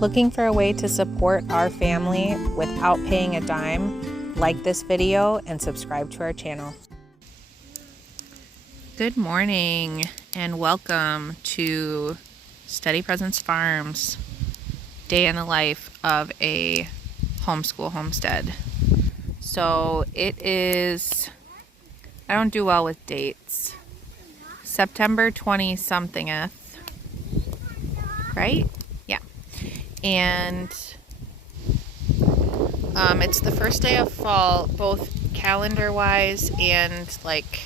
Looking for a way to support our family without paying a dime? Like this video and subscribe to our channel. Good morning and welcome to Steady Presence Farms, day in the life of a homeschool homestead. So it is, I don't do well with dates, September 20-somethingth, right? Yeah. And it's the first day of fall, both calendar-wise and like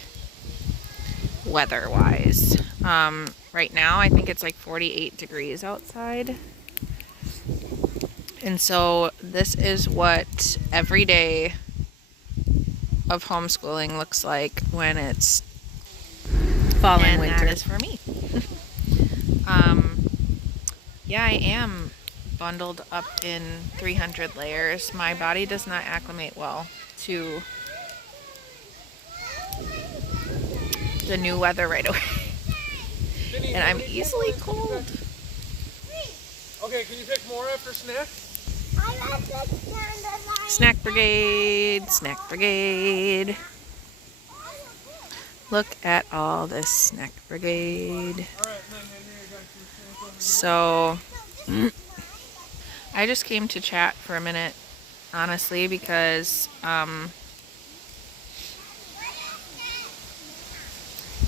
weather-wise. Right now I think it's like 48 degrees outside. And so this is what every day of homeschooling looks like when it's fall and winter. That is for me. Yeah, I am bundled up in 300 layers. My body does not acclimate well to the new weather right away. And I'm easily cold. Okay, can you pick more after snack? Snack brigade, snack brigade. Look at all this snack brigade. So, I just came to chat for a minute, honestly, because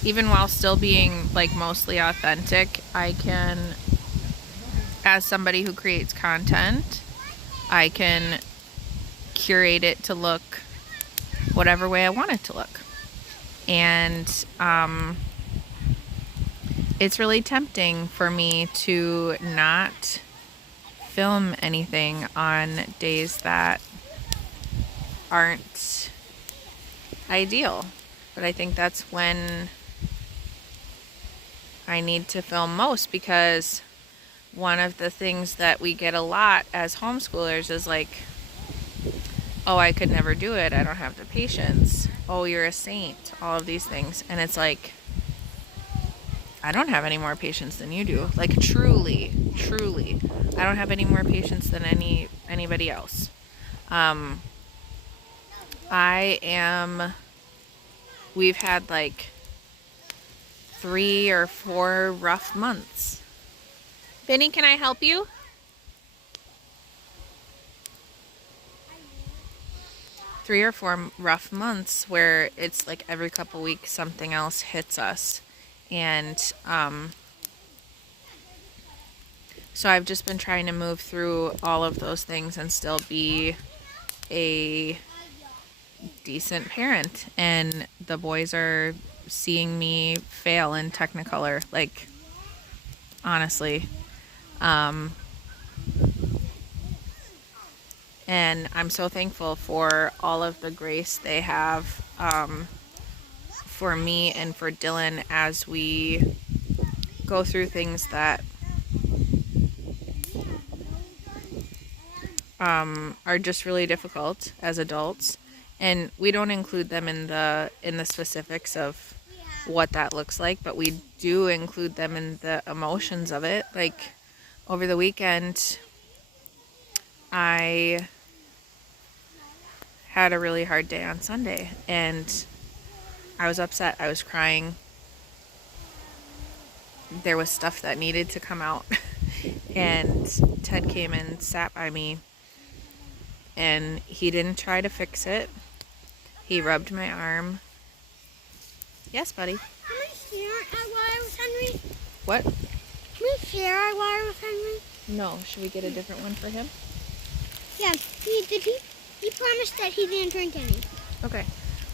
even while still being like mostly authentic, I can, as somebody who creates content, I can curate it to look whatever way I want it to look. And it's really tempting for me to not film anything on days that aren't ideal. But I think that's when I need to film most, because one of the things that we get a lot as homeschoolers is like, oh, I could never do it. I don't have the patience. Oh, you're a saint. All of these things. And it's like, I don't have any more patience than you do. Like truly, truly. I don't have any more patience than anybody else. We've had like 3 or 4 rough months. Benny, can I help you? Three or 4 rough months where it's like every couple weeks something else hits us. And so I've just been trying to move through all of those things and still be a decent parent. And the boys are seeing me fail in Technicolor, like, honestly. And I'm so thankful for all of the grace they have for me and for Dylan as we go through things that are just really difficult as adults. And we don't include them in the specifics of what that looks like, but we do include them in the emotions of it. Like over the weekend, I had a really hard day on Sunday and I was upset. I was crying. There was stuff that needed to come out. And Ted came and sat by me and he didn't try to fix it. He rubbed my arm. Yes, buddy. Can we share our water with Henry? What? Can we share our water with Henry? No. Should we get a different one for him? Yeah. He promised that he didn't drink any. Okay.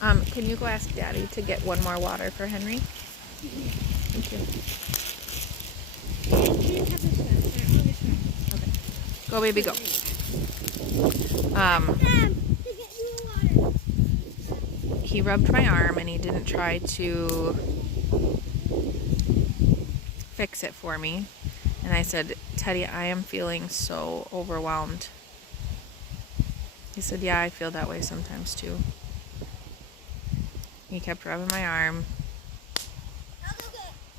Can you go ask Daddy to get one more water for Henry? Thank you. Okay. Go, baby, go. He rubbed my arm and he didn't try to fix it for me. And I said, Teddy, I am feeling so overwhelmed. He said, yeah, I feel that way sometimes too. He kept rubbing my arm.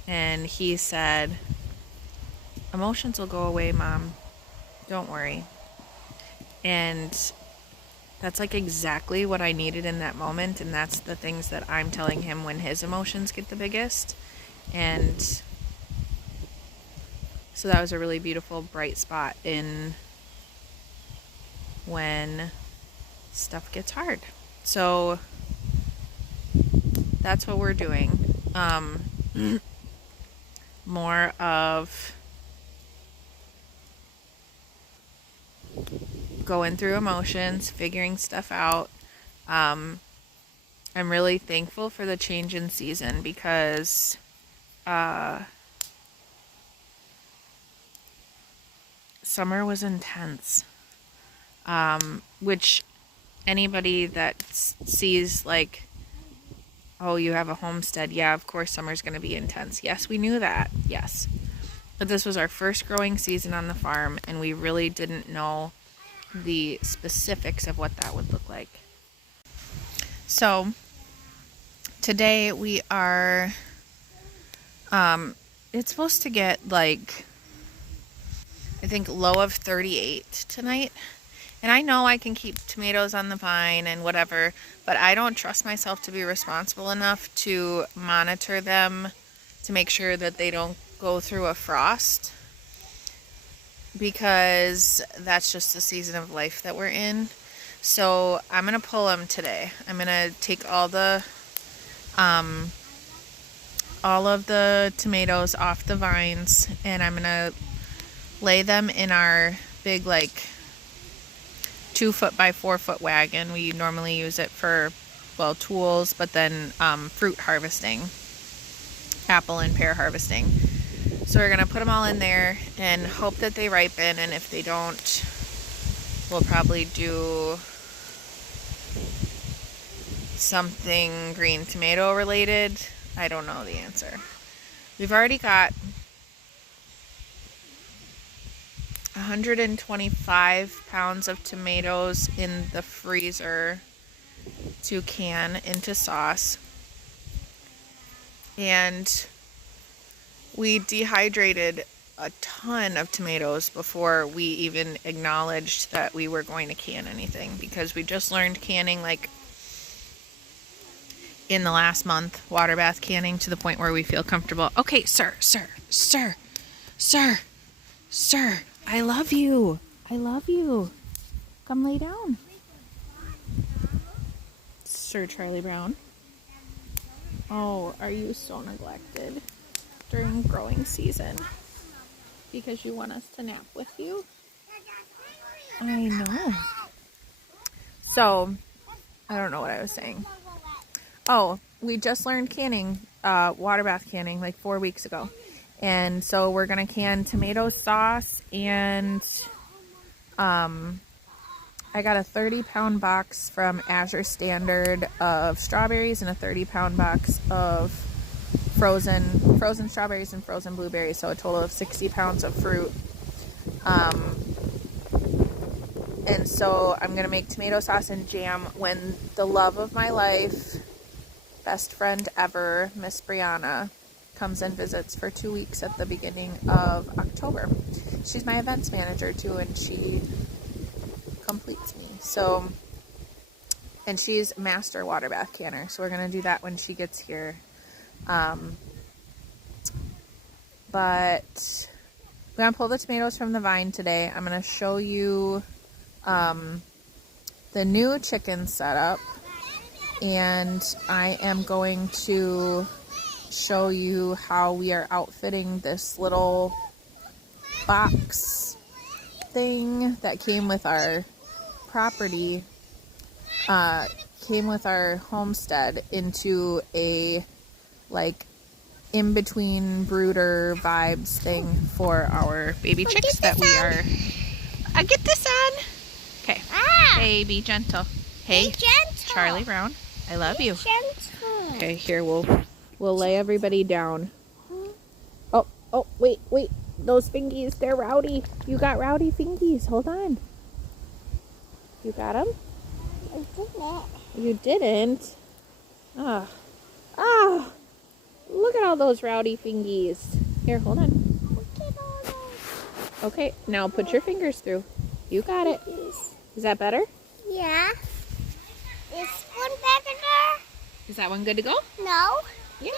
And he said, emotions will go away, Mom. Don't worry. And that's like exactly what I needed in that moment. And that's the things that I'm telling him when his emotions get the biggest. And so that was a really beautiful, bright spot in when stuff gets hard. So that's what we're doing. More of going through emotions, figuring stuff out. I'm really thankful for the change in season because summer was intense. Which anybody that sees like, oh, you have a homestead, yeah, of course summer's going to be intense. Yes, we knew that. Yes. But this was our first growing season on the farm, and we really didn't know the specifics of what that would look like. So today we are, it's supposed to get like, I think low of 38 tonight. And I know I can keep tomatoes on the vine and whatever, but I don't trust myself to be responsible enough to monitor them to make sure that they don't go through a frost, because that's just the season of life that we're in. So I'm going to pull them today. I'm going to take all of the tomatoes off the vines, and I'm going to lay them in our big like 2-foot by 4-foot wagon. We normally use it for, well, tools, but then fruit harvesting, apple and pear harvesting. So we're going to put them all in there and hope that they ripen, and if they don't, we'll probably do something green tomato related. I don't know the answer. We've already got 125 pounds of tomatoes in the freezer to can into sauce. And we dehydrated a ton of tomatoes before we even acknowledged that we were going to can anything, because we just learned canning like in the last month, water bath canning, to the point where we feel comfortable. Okay, sir, I love you. I love you. Come lay down. Sir Charlie Brown. Oh, are you so neglected during growing season? Because you want us to nap with you? I know. So, I don't know what I was saying. Oh, we just learned canning, water bath canning, like 4 weeks ago. And so we're going to can tomato sauce, and I got a 30-pound box from Azure Standard of strawberries and a 30-pound box of frozen strawberries and frozen blueberries, so a total of 60 pounds of fruit. And so I'm going to make tomato sauce and jam when the love of my life, best friend ever, Miss Brianna, comes and visits for 2 weeks at the beginning of October. She's my events manager too, and she completes me. So, and she's master water bath canner, so we're gonna do that when she gets here. But we're gonna pull the tomatoes from the vine today. I'm gonna show you the new chicken setup, and I am going to show you how we are outfitting this little box thing that came with our property, came with our homestead, into a like in between brooder vibes thing for our baby chicks that we are. I get this on. Okay. Hey, be gentle. Hey, Be gentle. Charlie Brown, I love you. Gentle. Okay, here we'll lay everybody down. Oh, wait. Those fingies, they're rowdy. You got rowdy fingies. Hold on. You got them? I didn't. You didn't? Look at all those rowdy fingies. Here, hold on. Look at all those. Okay, now put your fingers through. You got it. Is that better? Yeah. Is one back in there? Is that one good to go? No. Yeah.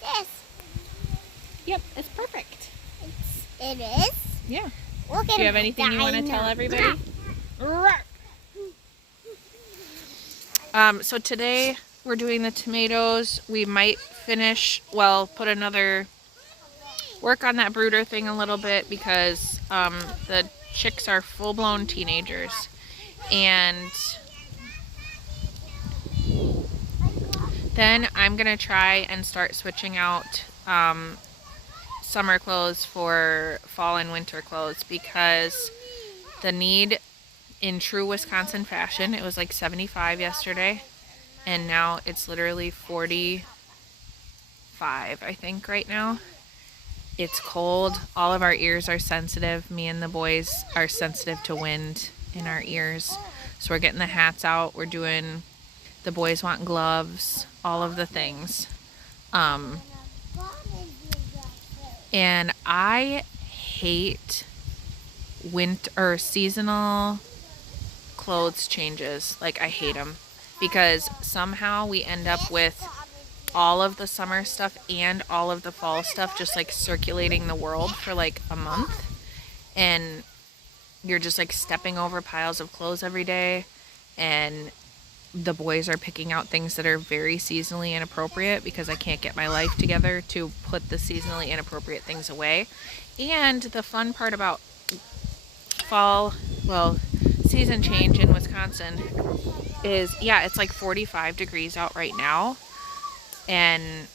This. Yep, it's perfect. It is? Yeah. Look at Do you have anything you want to tell everybody? So today we're doing the tomatoes. We might work on that brooder thing a little bit because the chicks are full-blown teenagers. And then I'm going to try and start switching out summer clothes for fall and winter clothes because the need in true Wisconsin fashion, it was like 75 yesterday and now it's literally 45 I think right now. It's cold. All of our ears are sensitive. Me and the boys are sensitive to wind in our ears. So we're getting the hats out. The boys want gloves, all of the things. And I hate winter or seasonal clothes changes. Like, I hate them because somehow we end up with all of the summer stuff and all of the fall stuff just like circulating the world for like a month, and you're just like stepping over piles of clothes every day, and the boys are picking out things that are very seasonally inappropriate because I can't get my life together to put the seasonally inappropriate things away. And the fun part about season change in Wisconsin is, yeah, it's like 45 degrees out right now. And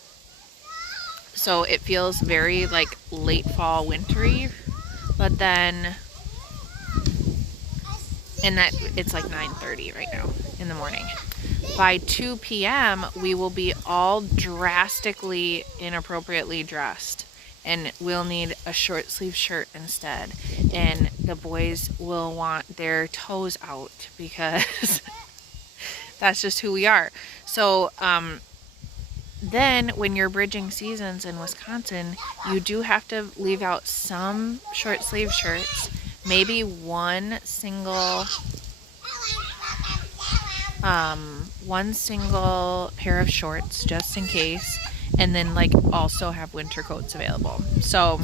so it feels very like late fall wintry, but then that it's like 9:30 right now in the morning. By 2 p.m. we will be all drastically inappropriately dressed and we'll need a short sleeve shirt instead, and the boys will want their toes out because that's just who we are. So then when you're bridging seasons in Wisconsin, you do have to leave out some short sleeve shirts, maybe one single pair of shorts just in case, and then like also have winter coats available. So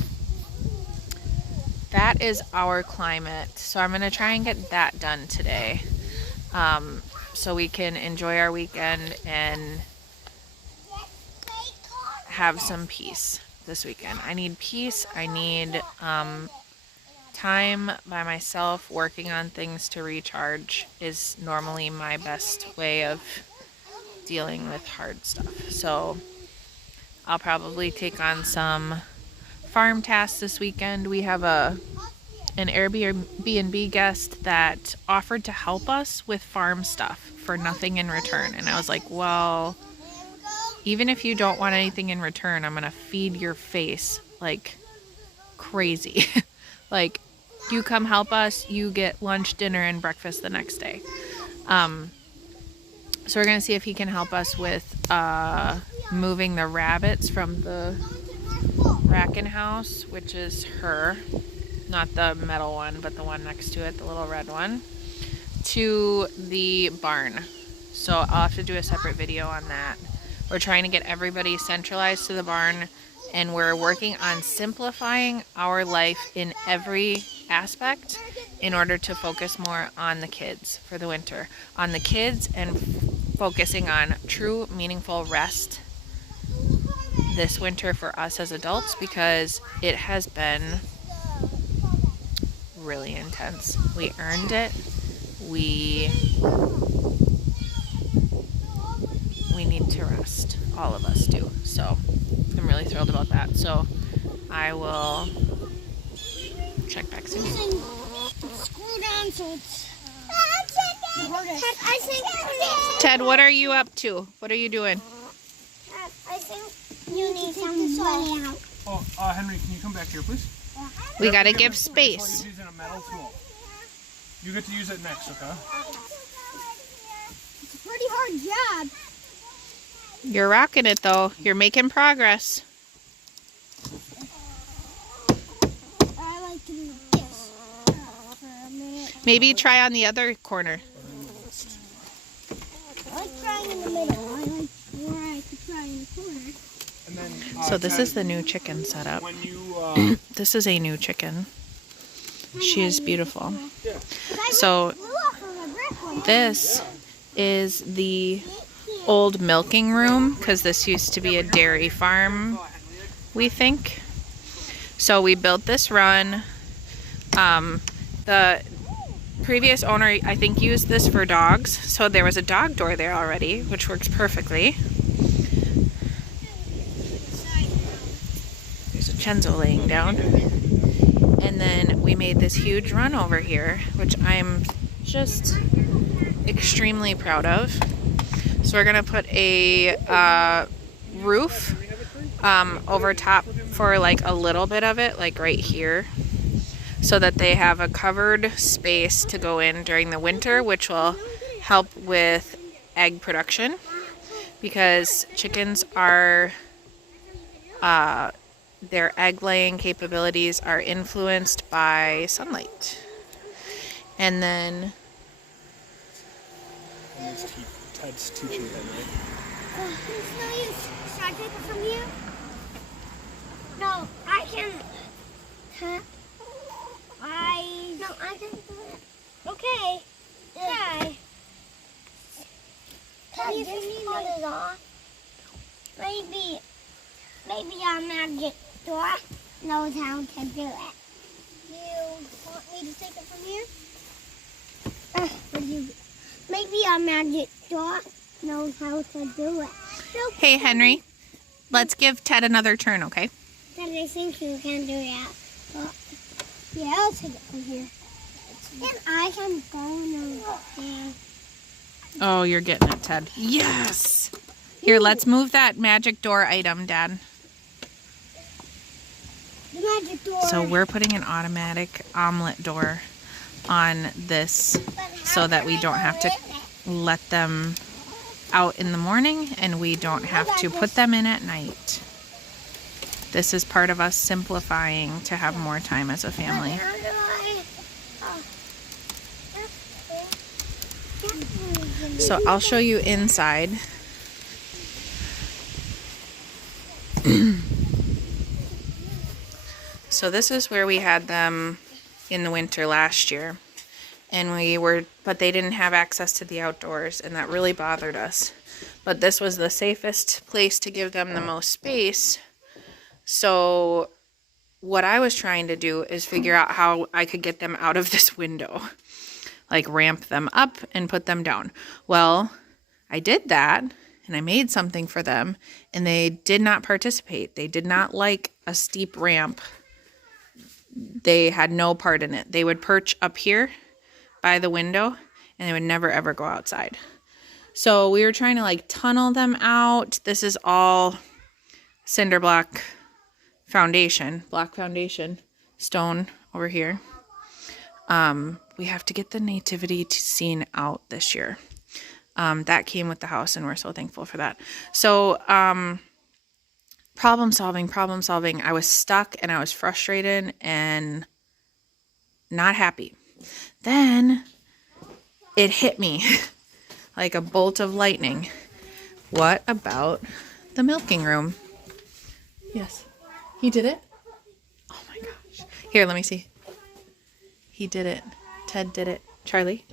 that is our climate. So I'm going to try and get that done today, so we can enjoy our weekend and have some peace this weekend. I need peace. I need time by myself. Working on things to recharge is normally my best way of dealing with hard stuff. So I'll probably take on some farm tasks this weekend. We have an AirBNB guest that offered to help us with farm stuff for nothing in return. And I was like, well, even if you don't want anything in return, I'm going to feed your face like crazy. Like, you come help us, you get lunch, dinner, and breakfast the next day. So we're going to see if he can help us with moving the rabbits from the Racken house, which is her, not the metal one, but the one next to it, the little red one, to the barn. So I'll have to do a separate video on that. We're trying to get everybody centralized to the barn, and we're working on simplifying our life in every aspect in order to focus more on the kids for the winter. On the kids and focusing on true, meaningful rest this winter for us as adults, because it has been really intense. We earned it. We need to rest. All of us do. So I'm really thrilled about that. So I will check back soon. Screw down so it's Ted, what are you up to? What are you doing? I think you need some money out. Oh, Henry, can you come back here, please? We gotta give He's space. using a metal tool. You get to use it next, okay? It's a pretty hard job. You're rocking it though. You're making progress. I like to Maybe try on the other corner. I like trying in the middle. I like where I could try in the corner. And then, So this is the new chicken setup. when you, This is a new chicken. She is beautiful. yeah. So Blew off of a brick one. this is the old milking room, because this used to be a dairy farm, we think. So we built this run. The previous owner, I think, used this for dogs. So there was a dog door there already, which works perfectly. There's a Chenzo laying down. And then we made this huge run over here, which I'm just extremely proud of. So we're gonna put a roof over top for like a little bit of it, like right here, so that they have a covered space to go in during the winter, which will help with egg production, because chickens are their egg laying capabilities are influenced by sunlight. And then Ted's teaching them, right? It's no use. Should I take it from here? No, I can. No, I can do it. Okay. Try. Ted, if you need it off, maybe our magic door knows how to do it. You want me to take it from here? Maybe our magic door knows how to do it. Nope. hey, Henry, let's give Ted another turn, okay? Then I think you can do that. Well, yeah, I'll take it from here. And I can go now. Yeah. Oh, you're getting it, Ted. Yes. Here, let's move that magic door item, Dad. The magic door. So we're putting an automatic omelet door on this so that we don't have to let them out in the morning and we don't have to put them in at night. This is part of us simplifying to have more time as a family. How do I... So I'll show you inside. So this is where we had them in the winter last year. And but they didn't have access to the outdoors, and that really bothered us. But this was the safest place to give them the most space. So what I was trying to do is figure out how I could get them out of this window. Like ramp them up and put them down. Well, I did that, and I made something for them, and they did not participate. They did not like a steep ramp. They had no part in it. They would perch up here by the window, and they would never ever go outside. So we were trying to like tunnel them out. This is all cinder block foundation stone over here. We have to get the nativity scene out this year. That came with the house, and we're so thankful for that. So problem solving. I was stuck and I was frustrated and not happy. Then it hit me like a bolt of lightning. What about the milking room? Yes. He did it? Oh my gosh. Here, let me see. He did it. Ted did it. Charlie?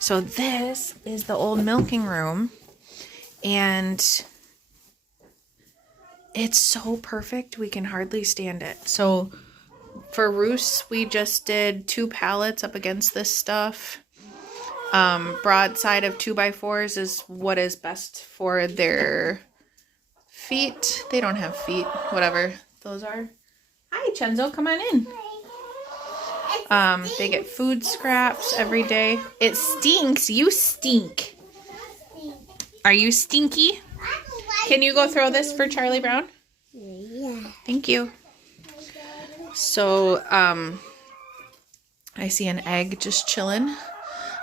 So this is the old milking room, and it's so perfect we can hardly stand it. So for roosts, we just did 2 pallets up against this stuff. Broadside of 2x4s is what is best for their feet. They don't have feet, whatever those are. Hi, Chenzo, come on in. They get food scraps every day. It stinks. You stink. Are you stinky? Can you go throw this for Charlie Brown? Yeah. Thank you. So, I see an egg just chilling.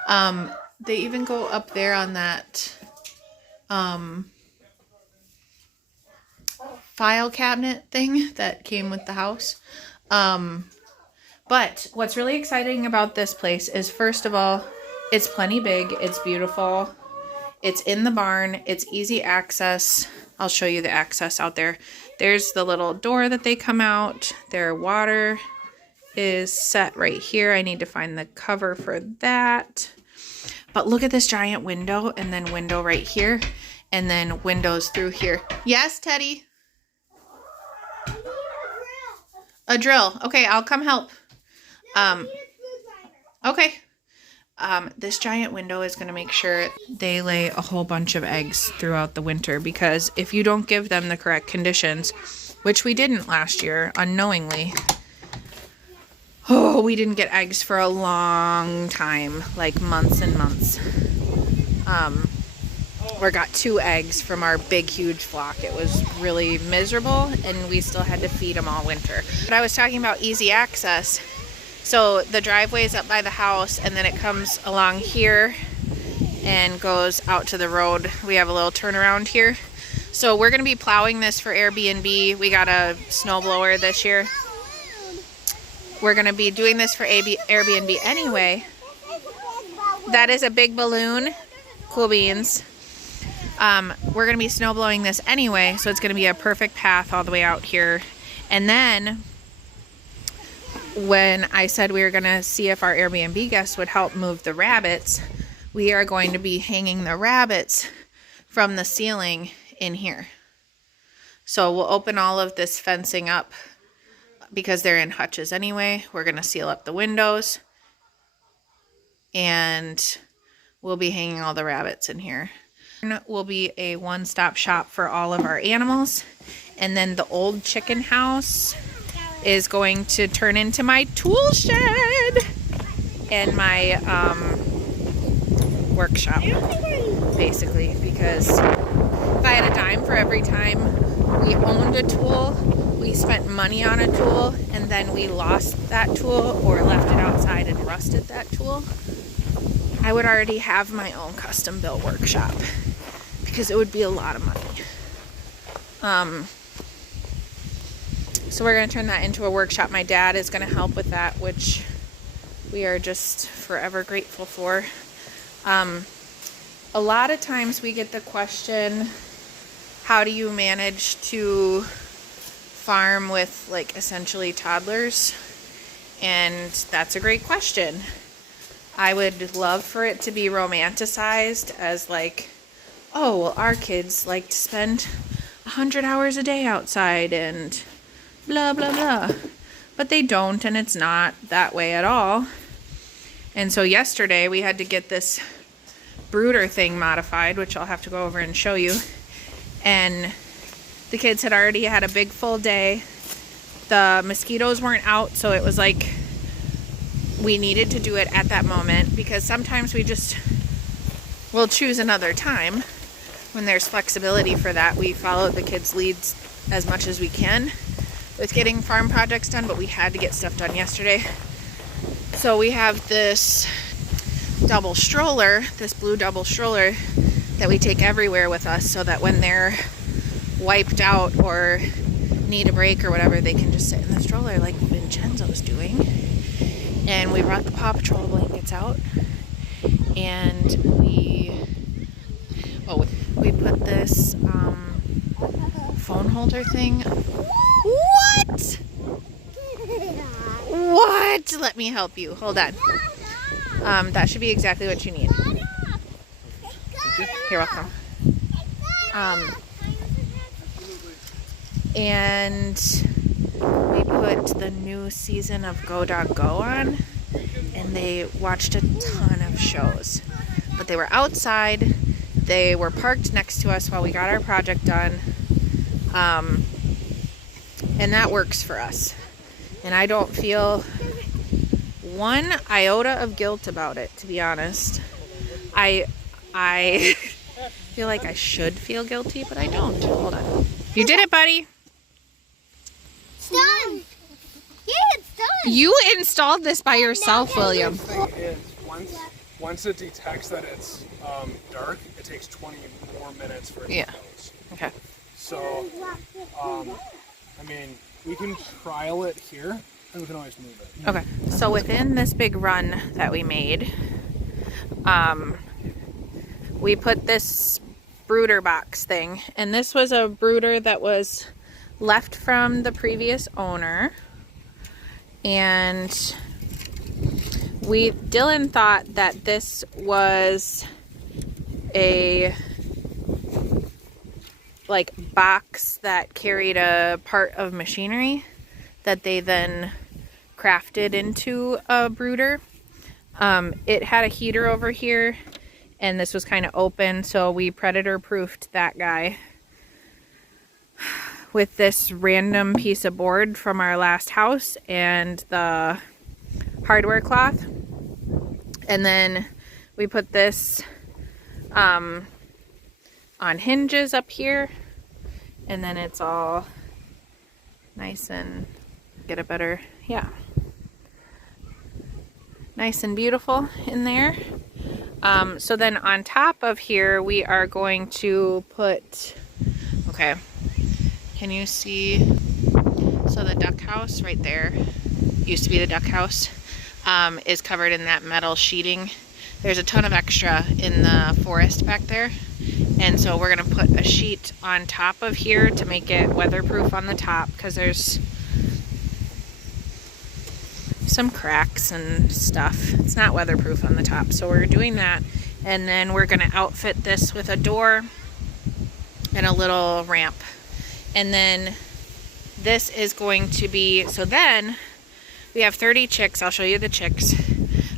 They even go up there on that, file cabinet thing that came with the house. But what's really exciting about this place is, first of all, it's plenty big. It's beautiful. It's in the barn. It's easy access. I'll show you the access out there. There's the little door that they come out. Their water is set right here. I need to find the cover for that. But look at this giant window, and then window right here, and then windows through here. Yes, Teddy? A drill. Okay, I'll come help. Okay. This giant window is going to make sure they lay a whole bunch of eggs throughout the winter, because if you don't give them the correct conditions, which we didn't last year unknowingly, we didn't get eggs for a long time, like months and months. We got 2 eggs from our big, huge flock. It was really miserable, and we still had to feed them all winter. But I was talking about easy access. So the driveway is up by the house, and then it comes along here and goes out to the road. We have a little turnaround here. So we're going to be plowing this for AirBNB. We got a snowblower this year. We're going to be doing this for AirBNB anyway. That is a big balloon. Cool beans. We're going to be snow blowing this anyway, so it's going to be a perfect path all the way out here. And then when I said we were going to see if our AirBNB guests would help move the rabbits, we are going to be hanging the rabbits from the ceiling in here. So we'll open all of this fencing up because they're in hutches anyway. We're going to seal up the windows, and we'll be hanging all the rabbits in here. Will be a one-stop shop for all of our animals. And then the old chicken house is going to turn into my tool shed and my workshop, basically, because if I had a dime for every time we owned a tool, we spent money on a tool, and then we lost that tool or left it outside and rusted that tool, I would already have my own custom built workshop, because it would be a lot of money. So we're going to turn that into a workshop. My dad is going to help with that, which we are just forever grateful for. A lot of times we get the question, how do you manage to farm with like essentially toddlers? And that's a great question. I would love for it to be romanticized as like, oh, well, our kids like to spend 100 hours a day outside and blah, blah, blah. But they don't, and it's not that way at all. And so yesterday we had to get this brooder thing modified, which I'll have to go over and show you. And the kids had already had a big full day. The mosquitoes weren't out, so it was like we needed to do it at that moment, because sometimes we'll choose another time when there's flexibility for that. We follow the kids' leads as much as we can with getting farm projects done, but we had to get stuff done yesterday. So we have this double stroller, this blue double stroller that we take everywhere with us, so that when they're wiped out or need a break or whatever, they can just sit in the stroller like Vincenzo's doing. And we brought the Paw Patrol blankets out, and we put this phone holder thing. What? What? Let me help you. Hold on. That should be exactly what you need. You're welcome. And we put the new season of Go Dog Go on, and they watched a ton of shows. But they were outside. They were parked next to us while we got our project done. And that works for us. And I don't feel one iota of guilt about it, to be honest. I feel like I should feel guilty, but I don't. Hold on. You did it, buddy. It's done. Yeah, it's done. You installed this by yourself, William. The thing is, once it detects that it's dark, it takes 20 more minutes for it to close. Okay. So, I mean, we can trial it here and we can always move it. Okay, so within this big run that we made, we put this Brooder Box thing, and this was a brooder that was left from the previous owner, and Dylan thought that this was a like box that carried a part of machinery that they then crafted into a brooder. It had a heater over here, and this was kind of open, so we predator proofed that guy with this random piece of board from our last house and the hardware cloth. And then we put this on hinges up here, and then it's all nice and get a better, yeah, nice and beautiful in there. So then on top of here we are going to put, okay, can you see, so the duck house right there, used to be the duck house, is covered in that metal sheeting. There's a ton of extra in the forest back there, and so we're gonna put a sheet on top of here to make it weatherproof on the top, because there's some cracks and stuff. It's not weatherproof on the top, so we're doing that. And then we're gonna outfit this with a door and a little ramp. And then this is going to be, so then we have 30 chicks. I'll show you the chicks.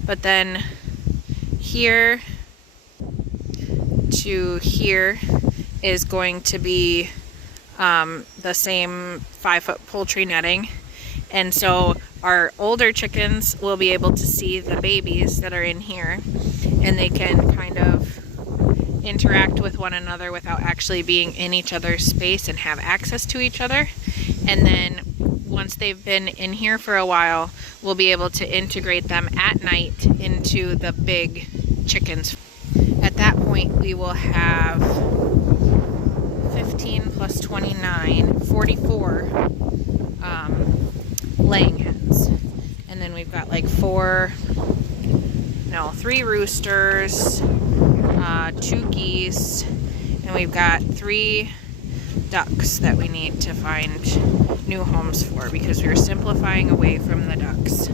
But then here to here is going to be the same 5-foot poultry netting. And so our older chickens will be able to see the babies that are in here, and they can kind of interact with one another without actually being in each other's space and have access to each other. And then once they've been in here for a while, we'll be able to integrate them at night into the big chickens. At that point, we will have 15 plus 29, 44 laying hens. And then we've got like 3 roosters, 2 geese, and we've got 3 ducks that we need to find new homes for, because we're simplifying away from the ducks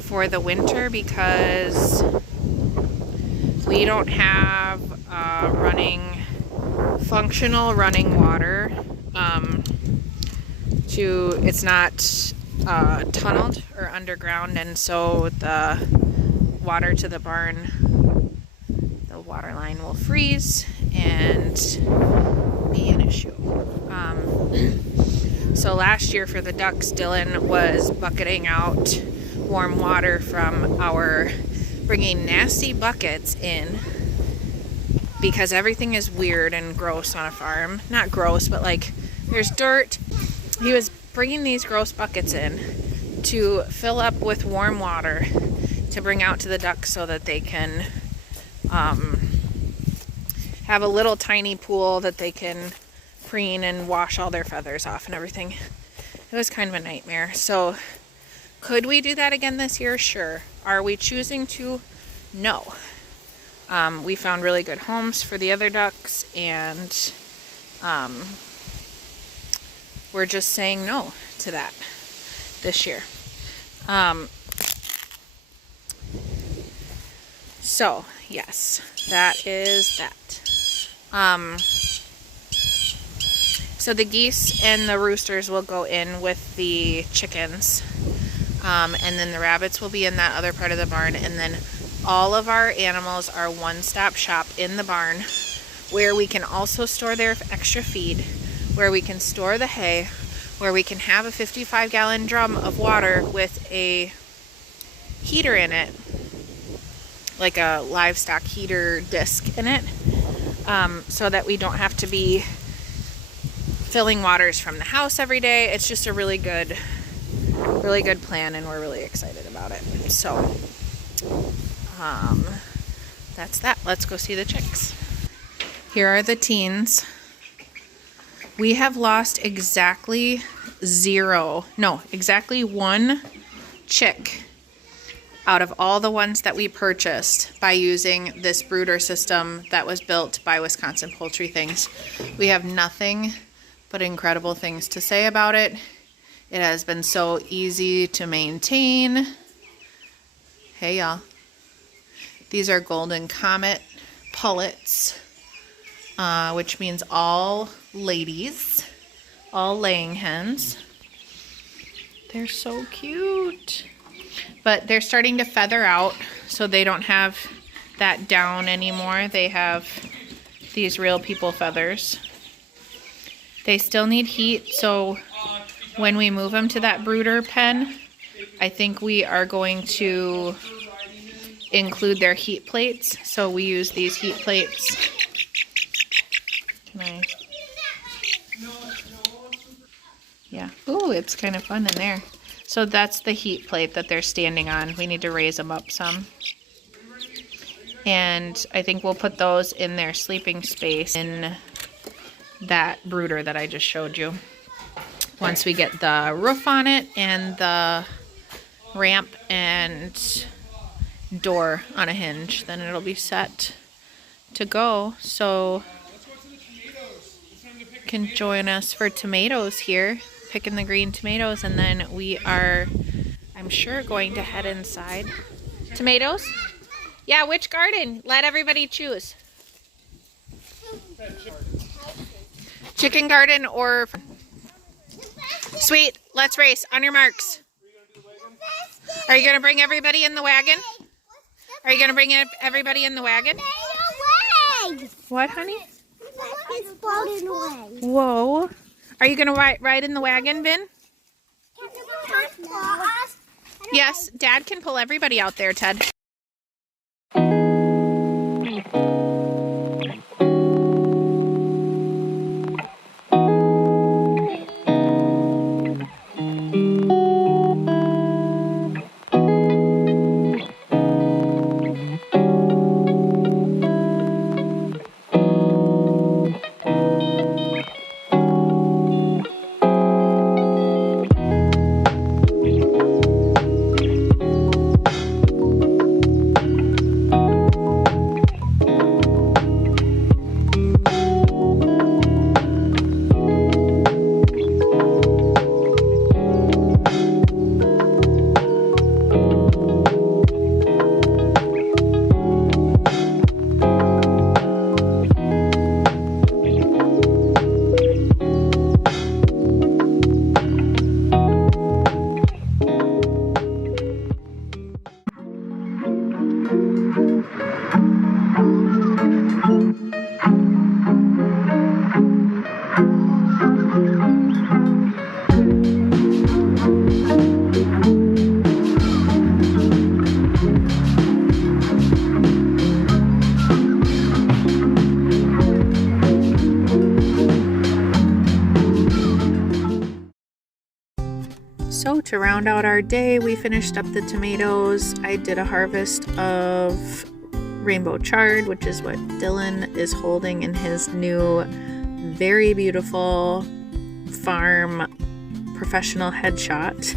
for the winter, because we don't have functional running water. It's not tunneled or underground, and so the water to the barn, the water line will freeze and be an issue. So last year for the ducks, Dylan was bucketing out warm water from bringing nasty buckets in, because everything is weird and gross on a farm. Not gross, but like there's dirt. He was bringing these gross buckets in to fill up with warm water to bring out to the ducks so that they can have a little tiny pool that they can preen and wash all their feathers off and everything. It was kind of a nightmare. So could we do that again this year? Sure. Are we choosing to? No. We found really good homes for the other ducks, and we're just saying no to that this year. So yes, that is that. So the geese and the roosters will go in with the chickens, and then the rabbits will be in that other part of the barn, and then all of our animals are one-stop shop in the barn, where we can also store their extra feed, where we can store the hay, where we can have a 55-gallon drum of water with a heater in it, like a livestock heater disc in it, so that we don't have to be filling waters from the house every day. It's just a really good plan, and we're really excited about it. So that's that. Let's go see the chicks. Here are the teens. We have lost exactly exactly one chick out of all the ones that we purchased by using this brooder system that was built by Wisconsin Poultry Things. We have nothing but incredible things to say about it. It has been so easy to maintain. Hey y'all. These are golden Comet Pullets, which means all ladies, all laying hens. They're so cute. But they're starting to feather out, so they don't have that down anymore. They have these real people feathers. They still need heat, so when we move them to that brooder pen, I think we are going to include their heat plates. So we use these heat plates. Can I? Yeah. Ooh, it's kind of fun in there. So that's the heat plate that they're standing on. We need to raise them up some. And I think we'll put those in their sleeping space in that brooder that I just showed you. Once we get the roof on it and the ramp and door on a hinge, then it'll be set to go. So you can join us for tomatoes here, picking the green tomatoes, and then we are, I'm sure, going to head inside. Tomatoes? Yeah, which garden? Let everybody choose. Chicken garden or... Sweet, let's race. On your marks. Are you going to bring everybody in the wagon? Are you going to bring everybody in the wagon? What, honey? It's floating away. Whoa. Are you going to ride in the wagon, Vin? Yes, Dad can pull everybody out there, Ted. So to round out our day, we finished up the tomatoes. I did a harvest of rainbow chard, which is what Dylan is holding in his new very beautiful farm professional headshot.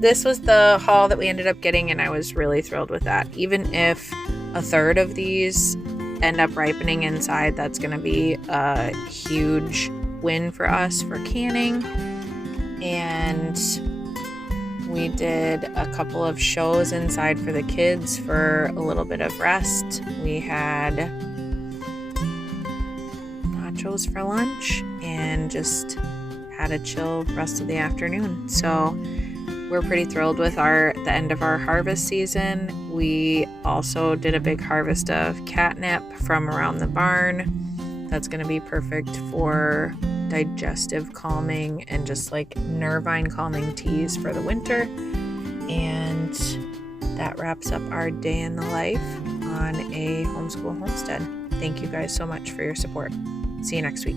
This was the haul that we ended up getting, and I was really thrilled with that. Even if a third of these end up ripening inside, that's going to be a huge win for us for canning. And we did a couple of shows inside for the kids for a little bit of rest. We had nachos for lunch and just had a chill rest of the afternoon. So we're pretty thrilled with the end of our harvest season. We also did a big harvest of catnip from around the barn. That's going to be perfect for digestive calming and just like nervine calming teas for the winter. And that wraps up our day in the life on a homeschool homestead. Thank you guys so much for your support. See you next week.